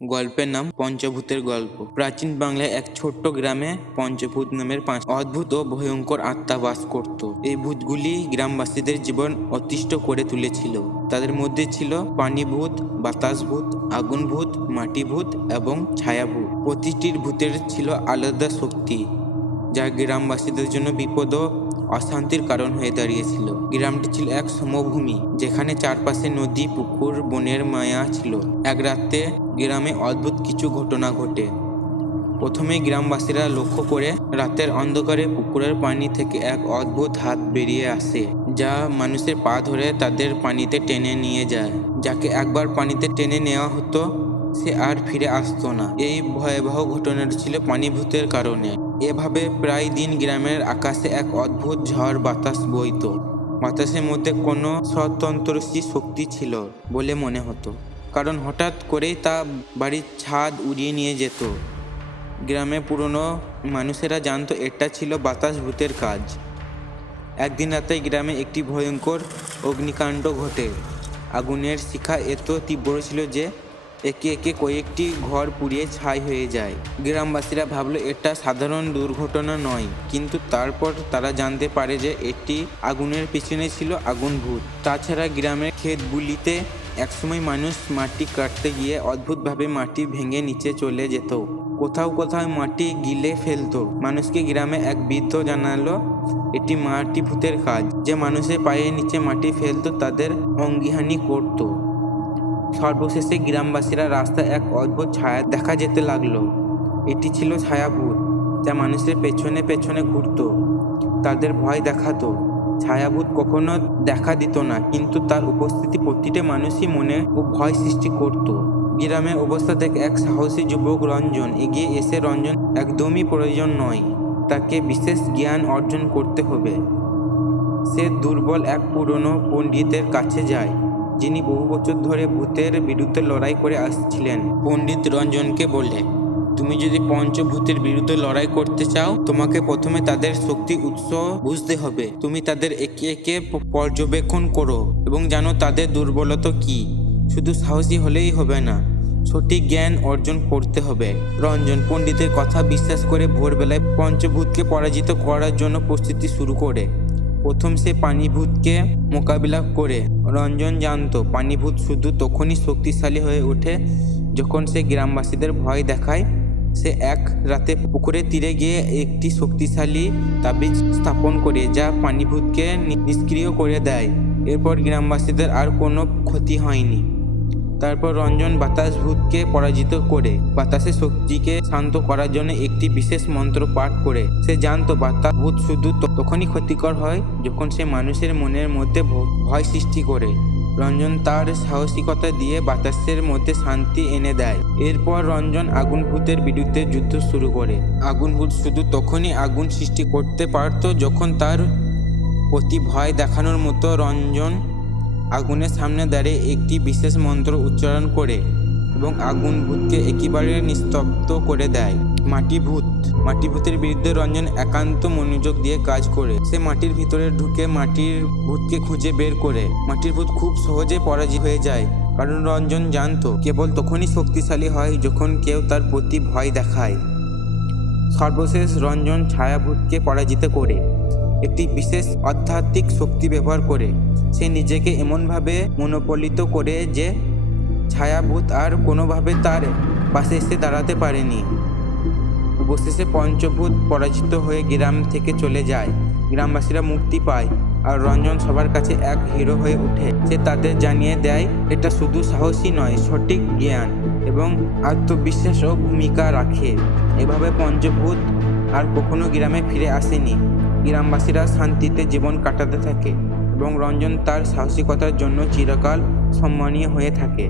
গল্পের নাম পঞ্চভূতের গল্প। প্রাচীন বাংলায় এক ছোট্ট গ্রামে পঞ্চভূত নামের 5 অদ্ভুত ও ভয়ঙ্কর আত্মা বাস করত। এই ভূতগুলি গ্রামবাসীদের জীবন অতিষ্ঠ করে তুলেছিল। তাদের মধ্যে ছিল পানিভূত, বাতাসভূত, আগুনভূত, মাটিভূত এবং ছায়াভূত। প্রতিটির ভূতের ছিল আলাদা শক্তি, যা গ্রামবাসীদের জন্য বিপদ ও অশান্তির কারণ হয়ে দাঁড়িয়েছিল। গ্রামটি ছিল এক সমভূমি, যেখানে চারপাশে নদী, পুকুর, বনের মায়া ছিল। এক রাতে গ্রামে অদ্ভুত কিছু ঘটনা ঘটে। প্রথমে গ্রামবাসীরা লক্ষ্য করে রাতের অন্ধকারে পুকুরের পানি থেকে এক অদ্ভুত হাত বেরিয়ে আসে, যা মানুষের পা ধরে তাদের পানিতে টেনে নিয়ে যায়। যাকে একবার পানিতে টেনে নেওয়া হতো, সে আর ফিরে আসতো না। এই ভয়াবহ ঘটনাটি ছিল পানিভূতের কারণে। এভাবে প্রায় দিন গ্রামের আকাশে এক অদ্ভুত ঝড় বাতাস বইতো। বাতাসের মধ্যে কোনো স্বতন্ত্রী শক্তি ছিল বলে মনে হতো, কারণ হঠাৎ করেই তা বাড়ির ছাদ উড়িয়ে নিয়ে যেত। গ্রামে পুরনো মানুষেরা জানতো এটা ছিল বাতাস ভূতের কাজ। একদিন রাতে গ্রামে একটি ভয়ঙ্কর অগ্নিকাণ্ড ঘটে। আগুনের শিখা এত তীব্র ছিল যে একে একে কয়েকটি ঘর পুড়িয়ে ছাই হয়ে যায়। গ্রামবাসীরা ভাবলো এটা সাধারণ দুর্ঘটনা নয়, কিন্তু তারপর তারা জানতে পারে যে এটি আগুনের পিছনে ছিল আগুন ভূত। তাছাড়া গ্রামের ক্ষেতগুলিতে একসময় মানুষ মাটি কাটতে গিয়ে অদ্ভুতভাবে মাটি ভেঙে নিচে চলে যেত। কোথাও কোথাও মাটি গিলে ফেলতো। মানুষকে গ্রামে এক বৃদ্ধ জানালো এটি মাটি ভূতের কাজ। যে মানুষের পায়ের নিচে মাটি ফেলতো তাদের অঙ্গহানি করত। সর্বশেষে গ্রামবাসীরা রাস্তায় এক অদ্ভুত ছায়া দেখা যেতে লাগলো। এটি ছিল ছায়াভূত, যা মানুষের পেছনে পেছনে ঘুরতো, তাদের ভয় দেখাতো। ছায়াভূত কখনো দেখা দিত না, কিন্তু তার উপস্থিতি প্রতিটা মানুষই মনে ও ভয় সৃষ্টি করত। গ্রামের অবস্থা দেখে এক সাহসী যুবক রঞ্জন এগিয়ে এসে রঞ্জন একদমই প্রয়োজন নয়, তাকে বিশেষ জ্ঞান অর্জন করতে হবে। সে দুর্বল এক পুরনো পণ্ডিতের কাছে যায়, যিনি বহু বছর ধরে ভূতের বিরুদ্ধে লড়াই করে আসছিলেন। পণ্ডিত রঞ্জনকে বললে, তুমি যদি পঞ্চভূতের বিরুদ্ধে লড়াই করতে চাও, তোমাকে প্রথমে তাদের শক্তি উৎস বুঝতে হবে। তুমি তাদের একে একে পর্যবেক্ষণ করো এবং জানো তাদের দুর্বলতা কি। শুধু সাহসী হলেই হবে না, সঠিক জ্ঞান অর্জন করতে হবে। রঞ্জন পণ্ডিতের কথা বিশ্বাস করে ভোরবেলায় পঞ্চভূতকে পরাজিত করার জন্য প্রস্তুতি শুরু করে। প্রথম সে পানিভূতকে মোকাবিলা করে। রঞ্জন জানতো পানিভূত শুধু তখনই শক্তিশালী হয়ে ওঠে যখন সে গ্রামবাসীদের ভয় দেখায়। সে এক রাতে পুকুরের তীরে গিয়ে একটি শক্তিশালী তাবিজ স্থাপন করে, যা পানিভূতকে নিষ্ক্রিয় করে দেয়। এরপর গ্রামবাসীদের আর কোনো ক্ষতি হয়নি। তারপর রঞ্জন বাতাস ভূতকে পরাজিত করে বাতাসের শক্তিকে শান্ত করার জন্য একটি বিশেষ মন্ত্র পাঠ করে। সে জানতো বাতাস ভূত শুধু তখনই ক্ষতিকর হয় যখন সে মানুষের মনের মধ্যে ভয় সৃষ্টি করে। রঞ্জন তার সাহসিকতা দিয়ে বাতাসের মধ্যে শান্তি এনে দেয়। এরপর রঞ্জন আগুন ভূতের বিরুদ্ধে যুদ্ধ শুরু করে। আগুন ভূত শুধু তখনই আগুন সৃষ্টি করতে পারত যখন তার প্রতি ভয় দেখানোর মতো। রঞ্জন আগুনের সামনে দাঁড়িয়ে একটি বিশেষ মন্ত্র উচ্চারণ করে এবং আগুন ভূতকে একেবারে নিস্তব্ধ করে দেয়। মাটিভূতের বিরুদ্ধে রঞ্জন একান্ত মনোযোগ দিয়ে কাজ করে। সে মাটির ভিতরে ঢুকে মাটির ভূতকে খুঁজে বের করে। মাটির ভূত খুব সহজে পরাজিত হয়ে যায়, কারণ রঞ্জন জানতো কেবল তখনই শক্তিশালী হয় যখন কেউ তার প্রতি ভয় দেখায়। সর্বশেষ রঞ্জন ছায়াভূতকে পরাজিত করে একটি বিশেষ আধ্যাত্মিক শক্তি ব্যবহার করে সে নিজেকে এমনভাবে মনোপলিত করে যে ছায়াভূত আর কোনোভাবে তার পাশে এসে দাঁড়াতে পারেনি। অবশেষে পঞ্চভূত পরাজিত হয়ে গ্রাম থেকে চলে যায়। গ্রামবাসীরা মুক্তি পায় আর রঞ্জন সবার কাছে এক হিরো হয়ে ওঠে। সে তাদের জানিয়ে দেয় এটা শুধু সাহসী নয়, সঠিক জ্ঞান এবং আত্মবিশ্বাস ও ভূমিকা রাখে। এভাবে পঞ্চভূত আর কখনো গ্রামে ফিরে আসেনি। গ্রামবাসীরা শান্তিতে জীবন কাটাতে থাকে এবং রঞ্জন তার সাহসিকতার জন্য চিরকাল সম্মানীয় হয়ে থাকে।